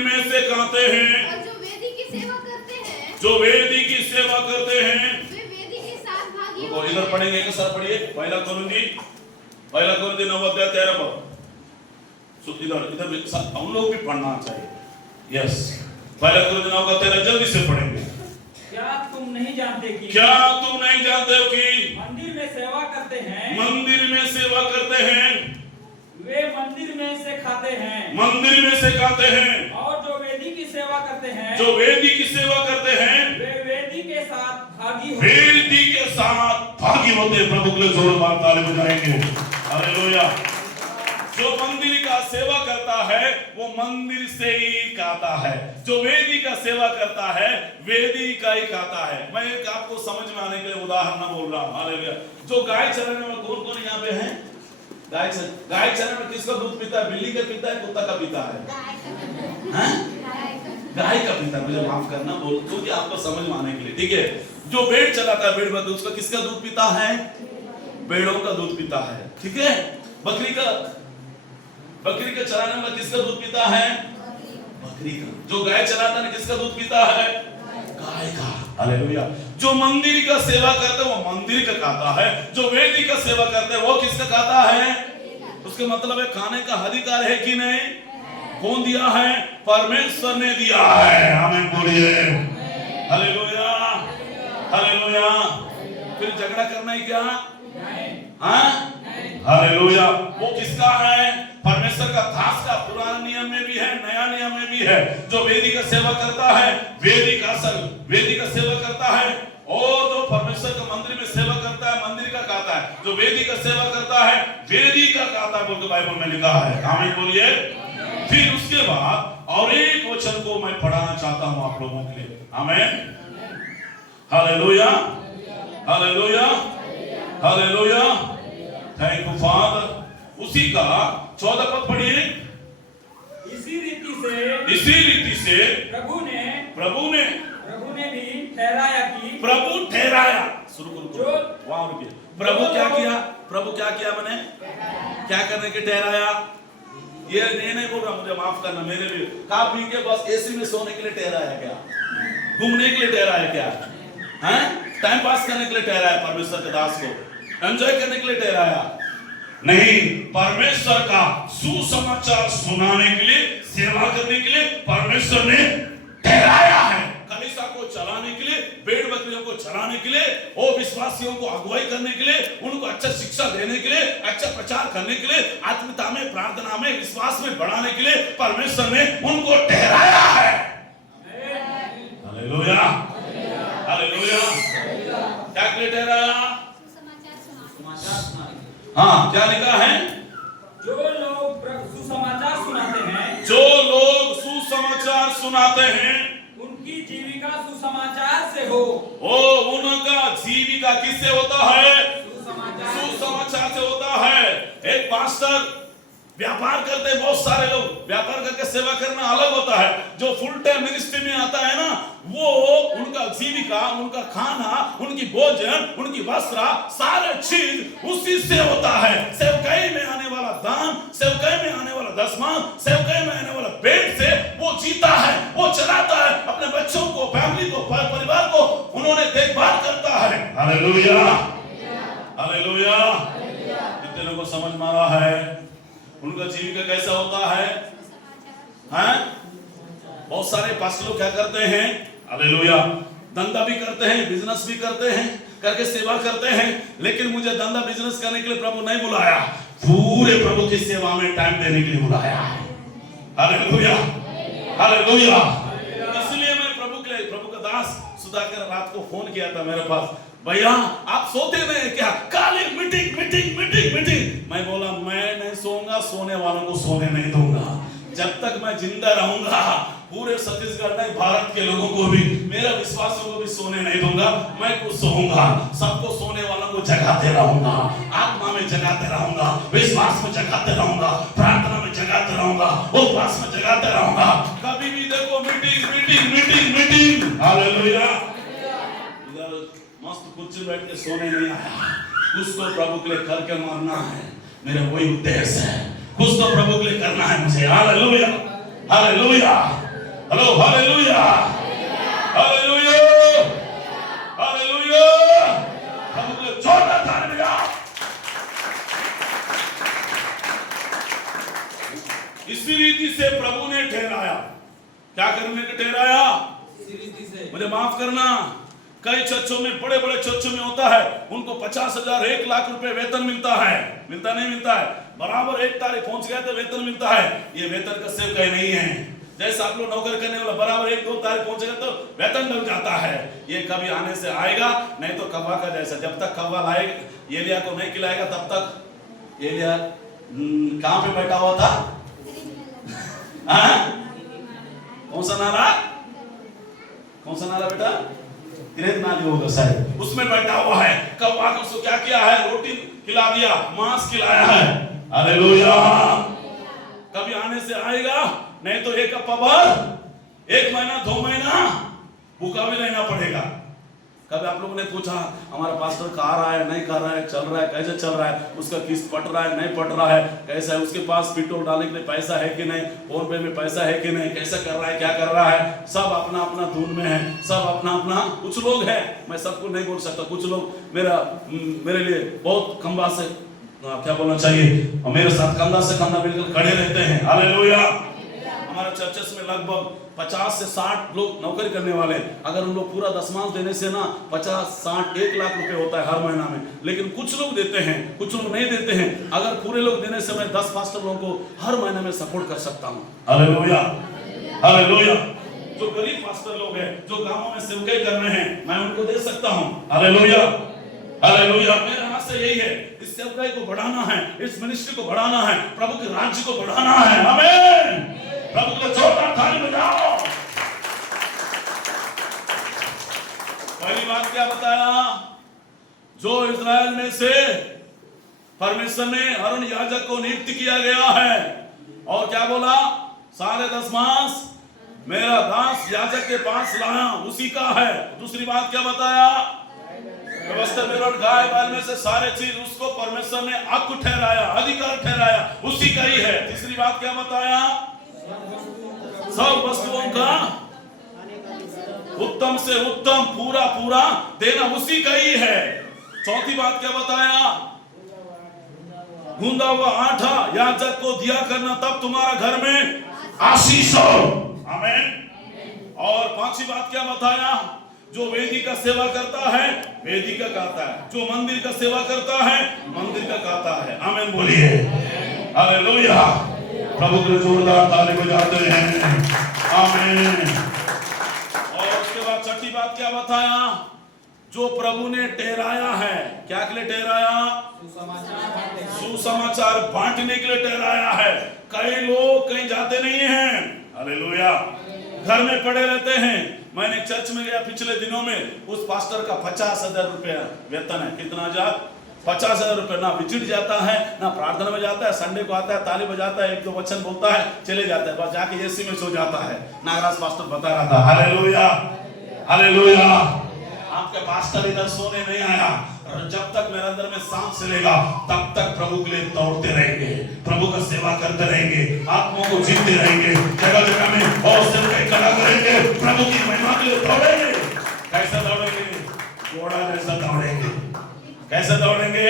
में से खाते हैं, और जो वेदी की सेवा करते हैं वे वेदी के साथ भागी तो इधर पढ़ेंगे, एक साथ पढ़िए। पहला कुरिन्थी 9 अध्याय 13 पद। इधर हम लोग भी पढ़ना चाहिए। यस। पहला कुरिन्थी 9 का 13 जल्दी से पढ़ेंगे। क्या तुम नहीं जानते हो कि मंदिर में सेवा करते हैं, वे मंदिर में से खाते हैं, और जो वेदी की सेवा करते हैं वे वेदी के साथ भागी होते हैं। प्रभु के लिए जोरदार ताली बजाएंगे। हालेलुया। जो मंदिर का सेवा करता है वो मंदिर से ही खाता है, जो वेदी का सेवा करता है वेदी का ही खाता है। मैं एक आपको समझ में आने के लिए उदाहरण बोल रहा हूं। हालेलुया। जो गाय चराने में कौन यहाँ पे है? गाय चराने में किसका दूध पीता है? बिल्ली का पीता है, कुत्ता का पीता है? गाय का पीता है। मुझे माफ करना बोल क्योंकि आपको समझ में आने के लिए, ठीक है। जो भेड़ चलाता है, भेड़ बकरी, उसका किसका दूध पीता है? भेड़ों का दूध पीता है, ठीक है। बकरी का चराने वाला किसका दूध पीता है? बकरी का। जो गाय चलाता है किसका दूध पीता है? गाय का। हालेलुया। जो मंदिर का सेवा करते हैं वो मंदिर का खाता है, जो वेदी का सेवा करते हैं वो किसका खाता है? उसका मतलब है खाने का अधिकार है कि नहीं? कौन दिया है? परमेश्वर ने दिया है। आमीन बोलिए। Hallelujah hallelujah. फिर झगड़ा करना ही क्या? हाँ हालेलुया। वो किसका है? परमेश्वर का दास का। पुराने नियम में भी है, नया नियम में भी है। जो वेदी का सेवा करता है वेदी का सेवा करता है, और जो परमेश्वर का मंदिर में सेवा करता है मंदिर का खाता है। जो वेदी का सेवा करता है वेदी का खाता है बोल के बाइबल में लिखा है। आमीन बोलिए। फिर उसके बाद और एक वचन को मैं पढ़ाना चाहता हूं आप लोगों के लिए। आमीन hallelujah hallelujah hallelujah. Thank you father. उसी का 14 पद पढ़िए। इसी रीति से प्रभु ने भी प्रभु ठहराया। शुरू करो। वहां रुकिए। प्रभु क्या किया मैंने? क्या करने के ठहराया? ये नहीं बोल रहा, मुझे माफ करना। मेरे भी खा पी के बस एसी में सोने के लिए ठहराया क्या? घूमने के लिए ठहराया क्या? हैं? टाइम पास करने के लिए ठहराया? परमेश्वर के दास को एंजॉय करने के लिए ठहराया? नहीं। परमेश्वर का सुसमाचार सुनाने के लिए, सेवा करने के लिए परमेश्वर ने ठहराया है। कलीसिया को चलाने के लिए, भेड़ बकरियों को चलाने के लिए, और विश्वासियों को अगुवाई करने के लिए, उनको अच्छा शिक्षा देने के लिए, अच्छा प्रचार करने के लिए, आत्मीयता में, प्रार्थना में, विश्वास में बढ़ाने के लिए परमेश्वर ने उनको ठहराया है। Hallelujah hallelujah. क्या के लिए ठहराया? हाँ, क्या लिखा है? जो लोग सुसमाचार सुनाते हैं उनकी जीविका सुसमाचार से हो। उनका जीविका किससे होता है? सुसमाचार से होता है। एक पास्टर व्यापार करते बहुत सारे लोग, व्यापार करके सेवा करना अलग होता है। जो फुल टाइम मिनिस्ट्री में आता है ना, वो उनका जीविका, उनका खाना, उनकी भोजन, उनकी वस्त्र, सारे चीज उसी से होता है। सेवकाई में आने वाला दान, सेवकाई में आने वाला दशमांश, सेवकाई में आने वाला पेट से वो जीता है, वो चलाता है अपने बच्चों को, फैमिली को, परिवार को, उन्होंने देखभाल करता है। Hallelujah, hallelujah. कितने लोगों को समझ में आ रहा है उनका जीविका कैसा होता है? हैं? बहुत सारे पास्टर लोग क्या करते हैं? हालेलुया, धंधा भी करते हैं, बिजनेस भी करते हैं, करके सेवा करते हैं, लेकिन मुझे धंधा बिजनेस करने के लिए प्रभु नहीं बुलाया, पूरे प्रभु की सेवा में टाइम देने के लिए बुलाया है। Hallelujah, hallelujah. इसलिए मैं प्रभु के लिए, प्रभु का दास सुधाकर रात को फोन किया था मेरे पास, भैया आप सोते नहीं क्या? काली मीटिंग मीटिंग मीटिंग मीटिंग। मैं बोला मैं नहीं सोऊंगा, सोने वालों को सोने नहीं दूंगा। जब तक मैं जिंदा रहूंगा पूरे छत्तीसगढ़ में, भारत के लोगों को भी, मेरे विश्वासियों को भी सोने नहीं दूंगा। मैं कुछ सोऊंगा, सबको सोने वालों को जगाते रहूंगा, आत्मा में जगाते रहूंगा, विश्वास में जगाते रहूंगा, प्रार्थना में जगाते रहूंगा, उपवास में जगाते रहूंगा। कभी भी देखो meeting meeting meeting meeting. Hallelujah. मस्त कुर्सी बैठ के सोने नहीं आया, कुछ तो प्रभु के लिए करके मारना है, मेरा वही उद्देश्य है। कुछ तो प्रभु के लिए करना है मुझे। Hallelujah, hallelujah, hello, hallelujah, hallelujah, hallelujah. प्रभु के लिए जोरदार ताली बजाओ। इसी रीति से प्रभु ने ठहराया, क्या करने का ठहराया? इसी रीति से। मुझे माफ करना, कई चर्चों में, बड़े बड़े चर्चों में होता है, उनको 50,000 1 लाख रुपए वेतन मिलता है, मिलता नहीं मिलता है, बराबर 1 तारीख पहुंच गया तो वेतन मिलता है। ये वेतन का सेवकाई नहीं है। जैसे आप लोग नौकर करने वाला बराबर 1-2 तारीख पहुंचेगा तो वेतन लग जाता है। ये कभी आने से आएगा, नहीं तो कव्वा का जैसा, जब तक कव्वा लाएगा एलिया को नहीं खिलाएगा तब तक। एलिया कहां पे बैठा हुआ था? कौन सा नाला? कौन सा नाला बेटा? किरेत नाली होगा शायद, उसमें बैठा हुआ है। कव्वा को उसको क्या किया है? रोटी खिला दिया, मांस खिलाया है। हालेलुया। कभी आने से आएगा, नहीं तो एक हफ्ता भर, 1 महीना 2 महीना भूखा भी रहना पड़ेगा। कभी आप लोगों ने पूछा हमारा पास्टर कहाँ रहा है, नहीं कर रहा है, चल रहा है, कैसे चल रहा है, उसका किस्त पट रहा है, नहीं पट रहा है, कैसा है, उसके पास पेट्रोल डालने के लिए पैसा है कि नहीं, फोन पे में पैसा है कि नहीं, कैसा कर रहा है, क्या कर रहा है। सब अपना अपना धुन में है, सब अपना अपना। कुछ लोग हैं, मैं सबको नहीं बोल सकता, कुछ लोग मेरे लिए बहुत खंबा से, क्या बोलना चाहिए, मेरे साथ कंधा से कंधा मिलकर खड़े रहते हैं। हालेलुया। हमारे चर्चेस में लगभग 50 से 60 लोग नौकरी करने वाले, अगर उन लोग पूरा दशमांश देने से ना 50, 60, 1 लाख रुपए होता है हर महीना में। लेकिन कुछ लोग देते हैं, कुछ लोग नहीं देते हैं। अगर पूरे लोग देने से मैं 10 पास्टर लोगों को हर महीने में सपोर्ट कर सकता हूँ। Hallelujah, hallelujah. जो गरीब पास्टर लोग हैं, जो गांवों में सेवकाई कर रहे हैं, मैं उनको दे सकता हूँ। Hallelujah, hallelujah. मेरा आशा यही है, इस सेवकाई को बढ़ाना है, इस मिनिस्ट्री को बढ़ाना है, प्रभु के राज्य को बढ़ाना है। आमीन। प्रभु को जोरदार ताली बजाओ। पहली बात क्या बताया? जो इस्राएल में से परमेश्वर ने अरुण याजक को नियुक्त किया गया है, और क्या बोला? सारे दशमांश मेरा दास याजक के पास लाया, उसी का है। दूसरी बात क्या बताया? गाय बैल में से सारे चीज उसको परमेश्वर ने हक ठहराया, अधिकार ठहराया, उसी का ही है। तीसरी बात क्या बताया? सब वस्तुओं का उत्तम से उत्तम पूरा पूरा देना उसी का ही है। चौथी बात क्या बताया? गूंदा हुआ आटा याजक को दिया करना, तब तुम्हारा घर में आशीष हो। आमीन। और पांचवी बात क्या बताया? जो वेदी का सेवा करता है वेदी का गाता है, जो मंदिर का सेवा करता है मंदिर का गाता है। आमीन बोलिए। हालेलुया। प्रभु के जोरदार ताली बजाते हैं। आमीन। और उसके बाद छठी बात क्या बताया? जो प्रभु ने ठहराया है, क्या के लिए ठहराया? सुसमाचार बांटने के लिए ठहराया है। कई लोग कहीं जाते नहीं हैं, हालेलुया, घर में पड़े रहते हैं। मैंने चर्च में गया पिछले दिनों में, उस पास्टर का 50,000 रुपया वेतन है। कितना हजार? 50,000 रुपए ना विजिट जाता है, ना प्रार्थना में जाता है, संडे को आता है, ताली बजाता है, 1-2 वचन बोलता है, चले जाता है, बस जाके एसी में सो जाता है। नागराज पास्टर बता रहा था, हालेलुया हालेलुया, आपके पास्टर इधर सोने नहीं आया, जब तक मेरे अंदर में सांस चलेगा तब तक प्रभु के लिए दौड़ते रहेंगे, प्रभु का सेवा करते रहेंगे, आत्माओं को जीतते रहेंगे, जगह जगह में और सिर खड़ा करेंगे, प्रभु की महिमा के लिए दौड़ेंगे। कैसे दौड़ेंगे? घोड़ा जैसा दौड़ेंगे। कैसे दौड़ेंगे?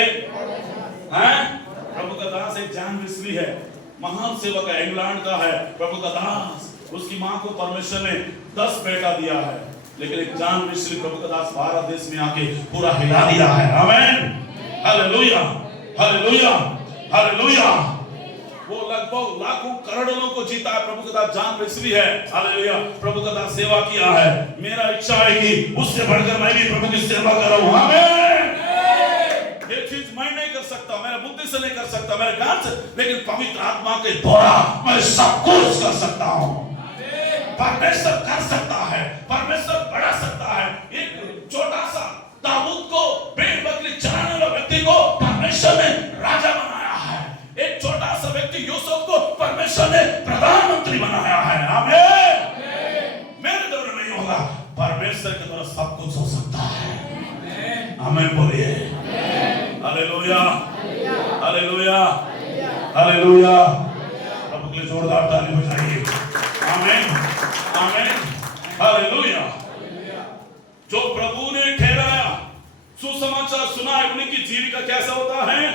हैं? प्रभु का दास एक जॉन वेस्ली है, महान सेवक है, इंग्लैंड का है, प्रभु का दास। उसकी मां को परमेश्वर ने 10 बेटा दिया है, लेकिन एक जॉन वेस्ली प्रभु का दास भारत देश में आके पूरा हिला दिया है। आमीन, हालेलुया हालेलुया हालेलुया। वो लगभग लाखों करोड़ों को जीता है, प्रभु का दास जॉन वेस्ली है। हालेलुया, प्रभु का दास सेवा किया है। मेरा इच्छा है कि उससे बढ़कर मैं भी प्रभु की सेवा करूं। आमीन। ये चीज मैं नहीं कर सकता, मेरा बुद्धि से नहीं कर सकता, मेरे ज्ञान से, लेकिन पवित्र आत्मा के द्वारा मैं सब कुछ कर सकता हूं। परमेश्वर कर सकता है, परमेश्वर बढ़ा सकता है। एक छोटा सा दाऊद को, भेड़ बकरी चराने वाला व्यक्ति को परमेश्वर ने राजा बनाया है। एक छोटा सा व्यक्ति यूसुफ को परमेश्वर ने प्रधानमंत्री बनाया है। आमीन। मेरे द्वारा नहीं होगा, परमेश्वर के द्वारा सब कुछ हो सकता है। आमीन बोलिए। Hallelujah hallelujah hallelujah. प्रभु के लिए जोरदार ताली बजाइए। आमीन आमीन हालेलुया। जो प्रभु ने ठहराया, सुसमाचार सुनाए, उनकी जीविका कैसा होता है?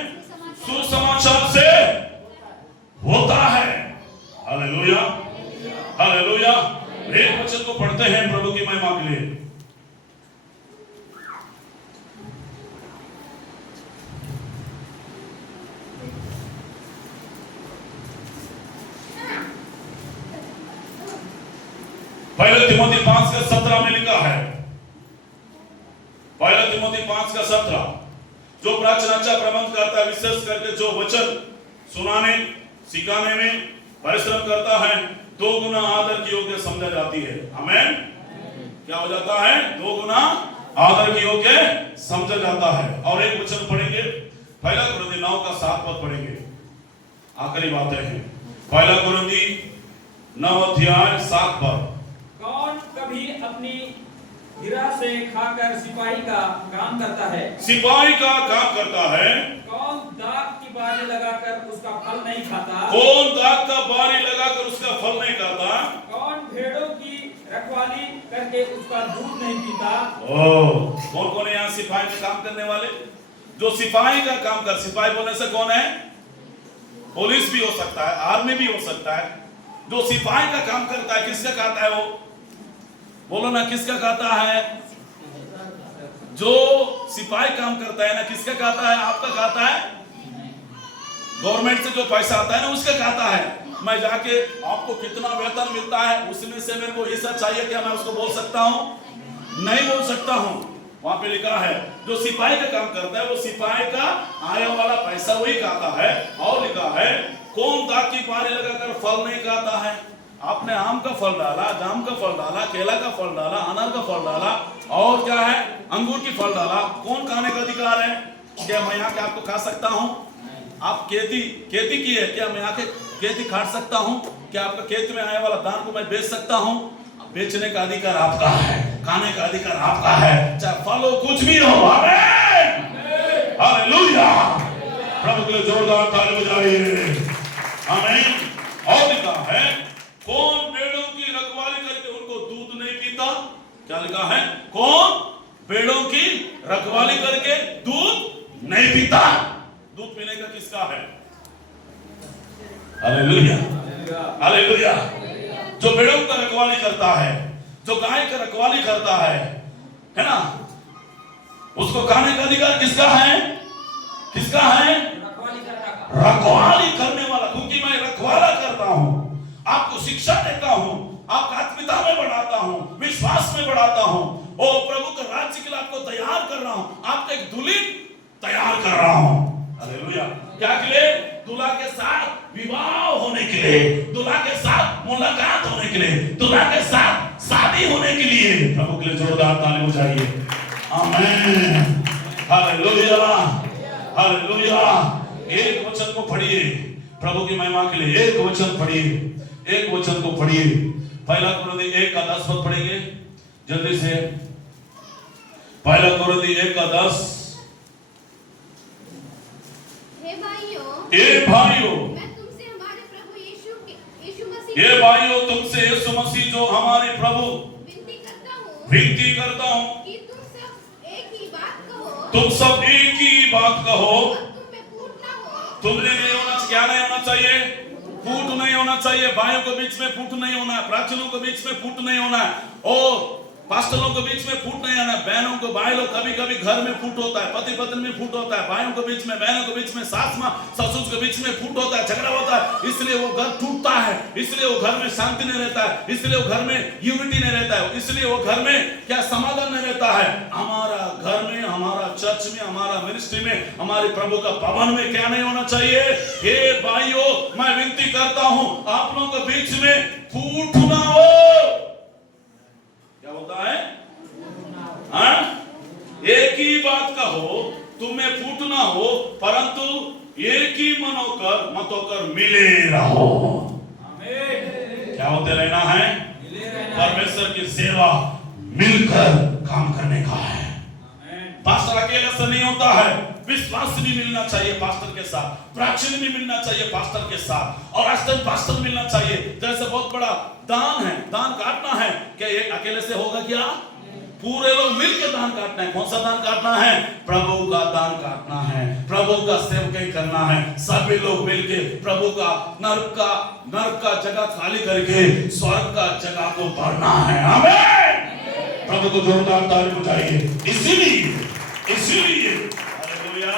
सुसमाचार से होता है। Hallelujah hallelujah. एक वचन को पढ़ते हैं प्रभु की महिमा के लिए। पहले तिमोथी 5:17 में लिखा है, पहले तिमोथी 5:17, जो प्राचीनाचा प्रबंध करता है, विशेष करके जो वचन सुनाने सिखाने में परिश्रम करता है, 2 गुना आदर की योग्य समझा जाती है। आमीन। क्या हो जाता है? 2 गुना आदर की योग्य समझा जाता है। और एक वचन पढ़ेंगे, पहला कुरिन्थी 9:7 पढ़ेंगे। आखिरी बातें हैं, पहला कुरिन्थी 9:7। कौन कभी अपनी हीरा से खाकर सिपाही का काम करता है? सिपाही का काम करता है। कौन दाग की बारी लगाकर उसका फल नहीं खाता? कौन दाग का बारी लगाकर उसका फल नहीं खाता? कौन भेड़ों की रखवाली करके उसका दूध नहीं पीता? कौन है यहाँ सिपाही का काम करने वाले? जो सिपाही का काम कर, सिपाही बोलने से कौन है? पुलिस भी हो सकता है, आर्मी भी हो सकता है। जो सिपाही का काम करता है, किसका कहता है वो? बोलो ना, किसका कहता है? जो सिपाही काम करता है ना, किसका कहता है? आपका कहता है? गवर्नमेंट से जो पैसा आता है ना, उसका कहता है। मैं जाके आपको कितना वेतन मिलता है, उसमें से मेरे को हिस्सा चाहिए, क्या मैं उसको बोल सकता हूं? नहीं बोल सकता हूं। वहां पे लिखा है, जो सिपाही का काम करता है, वो सिपाही का आया वाला पैसा वही खाता है। और लिखा है, कौन दाग की बारी लगाकर फल नहीं खाता है? आपने आम का फल डाला, जाम का फल डाला, केला का फल डाला, अनार का फल डाला, और क्या है? अंगूर की फल डाला। कौन खाने का अधिकार है? क्या मैं यहाँ के आपको खा सकता हूँ? आप खेती की है, क्या मैं यहाँ के खेती काट सकता हूँ? क्या आपका खेत में आने वाला धान को मैं बेच सकता हूँ? बेचने का अधिकार आपका है, खाने का अधिकार आपका है, चाहे फल हो कुछ भी हो। आमीन हालेलुया। प्रभु के लिए जोरदार ताली बजाइए। आमीन। और लिखा है, कौन भेड़ों की रखवाली करके उनको दूध नहीं पीता? क्या लिखा है? कौन भेड़ों की रखवाली करके दूध नहीं पीता? दूध पीने का किसका है? Hallelujah hallelujah. जो भेड़ों का रखवाली करता है, जो गाय का रखवाली करता है ना, उसको खाने का अधिकार किसका है? किसका है? रखवाली करने वाला। क्योंकि मैं रखवाला करता हूं, आपको शिक्षा देता हूं, आपको आत्मीयता में बढ़ाता हूं, विश्वास में बढ़ाता हूं, और प्रभु के राज्य के लिए आपको तैयार कर रहा हूं, आपको एक दुल्हन तैयार कर रहा हूं। हालेलुया। क्या के लिए? दूल्हा के साथ विवाह होने के लिए, दूल्हा के साथ मुलाकात होने के लिए, दूल्हा के साथ शादी होने के लिए। प्रभु के लिए जोरदार ताली बजाइए। आमीन हालेलुया हालेलुया। एक वचन को पढ़िए प्रभु की महिमा के लिए, एक वचन पढ़िए, एक वचन को पढ़िए। पहला कुरिन्थी 1 का 10 पद पढ़ेंगे जल्दी से। पहला कुरिन्थी 1 का 10। हे भाइयों, मैं तुमसे हमारे प्रभु यीशु मसीह ये भाइयों तुमसे यीशु मसीह जो हमारे प्रभु विनती करता हूँ कि तुम सब एक ही बात कहो, तुम सब एक ही बात कहो। और तुम में फूट ना हो। तुमने नहीं होना, क्या नहीं होना चाहिए? फूट नहीं होना चाहिए। भाइयों के बीच में फूट नहीं होना है, प्राचीनों के बीच में फूट नहीं होना है, और पास्टरों के बीच में फूट नहीं आना। बहनों को, भाई लोग कभी कभी घर में फूट होता है, पति पत्नी में फूट होता है, भाइयों के बीच में, बहनों के बीच में, सास माँ ससुर के बीच में फूट होता है, झगड़ा होता है। इसलिए वो घर टूटता है, इसलिए वो घर में शांति नहीं रहता है, इसलिए वो घर में यूनिटी नहीं रहता है, इसलिए वो घर में क्या समाधान नहीं रहता है। हमारा घर में, हमारा चर्च में, हमारा मिनिस्ट्री में, हमारे प्रभु का भवन में क्या नहीं होना चाहिए? हे भाइयों, मैं विनती करता हूं आप लोगों के बीच में फूट ना हो। क्या होता है? हाँ? एक ही बात कहो, तुम्हें फूट ना हो, परंतु एक ही मन होकर मिले रहो। क्या होते रहना है? परमेश्वर की सेवा मिलकर काम करने का है। पास्टर अकेले से नहीं होता है, विश्वास भी मिलना चाहिए पास्टर के साथ, प्राचीन भी मिलना चाहिए पास्टर के साथ, और असिस्टेंट पास्टर मिलना चाहिए। जैसे बहुत बड़ा दान है, दान काटना है, क्या ये अकेले से होगा? क्या पूरे लोग मिलकर दान काटना है? कौन सा दान काटना है? प्रभु का दान काटना है, प्रभु का सेवकाई करना है। सभी लोग मिलके प्रभु का नरक का जगह खाली करके स्वर्ग का जगह को भरना है। आमीन। प्रभु को जोरदार ताली बजाइए। इसीलिए हालेलुया,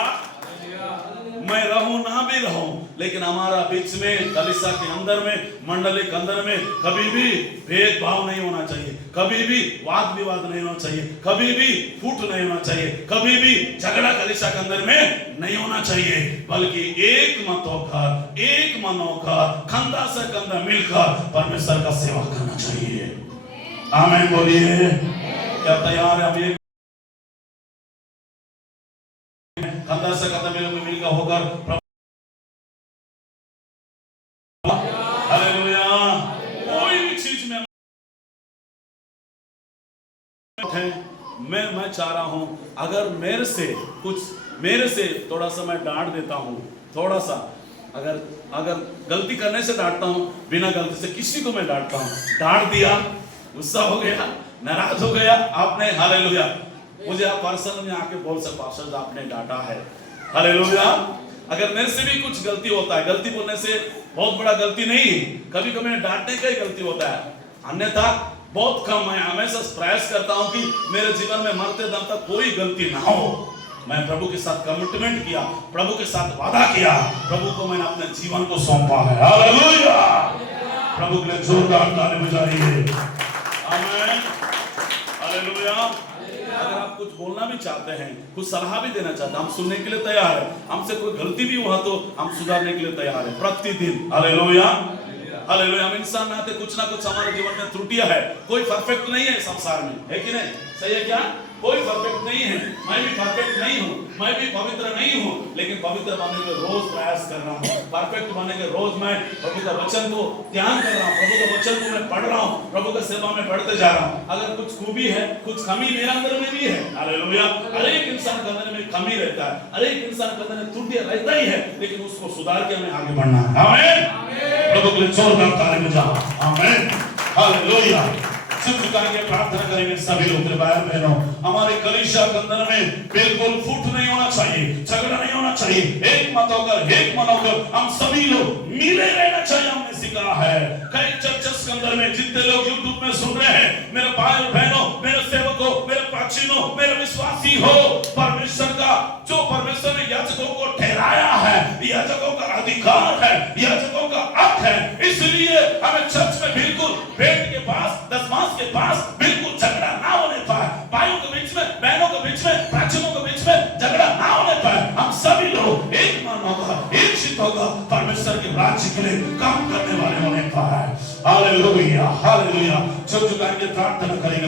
मैं रहूं ना भी रहूं, लेकिन हमारा बीच में, कलीसिया के अंदर में, मंडली के अंदर में कभी भी भेदभाव नहीं होना चाहिए, कभी भी वाद विवाद नहीं होना चाहिए, कभी भी फूट नहीं होना चाहिए, कभी भी झगड़ा कलीसिया के अंदर में नहीं होना चाहिए, बल्कि एक मत होकर, एक मन होकर, कंधा से कंधा मिलकर परमेश्वर का सेवा करना चाहिए। आमीन बोलिए। क्या तैयार है? हम कंधा से कंधा मिलकर होकर हालेलुया। कोई भी चीज में मैं चाह रहा हूं, अगर मेरे से थोड़ा सा मैं डांट देता हूं, थोड़ा सा अगर गलती करने से डांटता हूं, बिना गलती से किसी को मैं डांटता हूं, डांट दिया, गुस्सा हो गया, नाराज हो गया आपने, हालेलुया, मुझे आप पर्सन में आके बोल सकते पास्टर आपने डांटा है, हालेलुया। अगर मेरे से भी कुछ गलती होता है, गलती बोलने से बहुत बड़ा गलती नहीं, कभी कभी डांटने का ही गलती होता है, अन्यथा बहुत कम। मैं हमेशा प्रयास करता हूं कि मेरे जीवन में मरते दम तक कोई गलती ना हो। मैं प्रभु के साथ कमिटमेंट किया, प्रभु के साथ वादा किया, प्रभु को मैंने अपने जीवन को सौंपा है। हालेलुया। प्रभु के लिए जोरदार ताली बजाइए। आमीन। हालेलुया। अगर आप कुछ बोलना भी चाहते हैं, कुछ सलाह भी देना चाहते हैं, हम सुनने के लिए तैयार है। हमसे कोई गलती भी हुआ तो हम सुधारने के लिए तैयार है प्रतिदिन। हालेलुया। हालेलुया। हम इंसान नाते कुछ ना कुछ हमारे जीवन में त्रुटियां है, कोई परफेक्ट नहीं है संसार में, है कि नहीं? सही है क्या? कोई परफेक्ट नहीं है, मैं भी परफेक्ट नहीं हूँ, मैं भी पवित्र नहीं हूँ, लेकिन पवित्र बनने के रोज प्रयास कर रहा हूँ, परफेक्ट बनने के रोज मैं प्रभु का वचन को ध्यान कर रहा हूँ, प्रभु का वचन को मैं पढ़ रहा हूँ, प्रभु का सेवा में बढ़ते जा रहा हूँ। अगर कुछ खूबी है, कुछ कमी मेरे अंदर में भी है, हालेलुया। हर एक इंसान के अंदर में कमी रहता है, हर एक इंसान के अंदर में त्रुटियां रहता ही है, लेकिन उसको सुधार के हमें आगे बढ़ना है। आमीन। प्रभु के लिए जोरदार ताली बजाओ। आमीन। हालेलुया। झुकाएंगे, प्रार्थना करेंगे सभी लोग। भाई बहनों, हमारे कलीसिया के अंदर में बिल्कुल फूट नहीं होना चाहिए, झगड़ा नहीं होना चाहिए, एक मत होकर, एक मन होकर हम सभी लोग मिले रहना चाहिए। हमने सीखा है कई चर्चेस के अंदर में, जितने लोग यूट्यूब में सुन रहे हैं, मेरे भाई और बहनों, मेरे सेवकों, मेरे प्राचीनों, मेरे विश्वासी हो, परमेश्वर का जो परमेश्वर ने याजकों को ठहराया है, याजकों का अधिकार है, याजकों का हक है, इसलिए हमें चर्च में बिल्कुल भेंट के पास, दशमांश के पास बिल्कुल झगड़ा ना होने पाए, भाइयों के बीच में, बहनों के बीच में, प्राचीनों के बीच में झगड़ा ना होने पाए। हम सभी लोग एक मन होगा, एक चित्त होगा, परमेश्वर के राज्य के लिए काम करने वाले होने पाए। हालेलुया। हालेलुया। झुक झुकाएंगे, प्रार्थना करेंगे।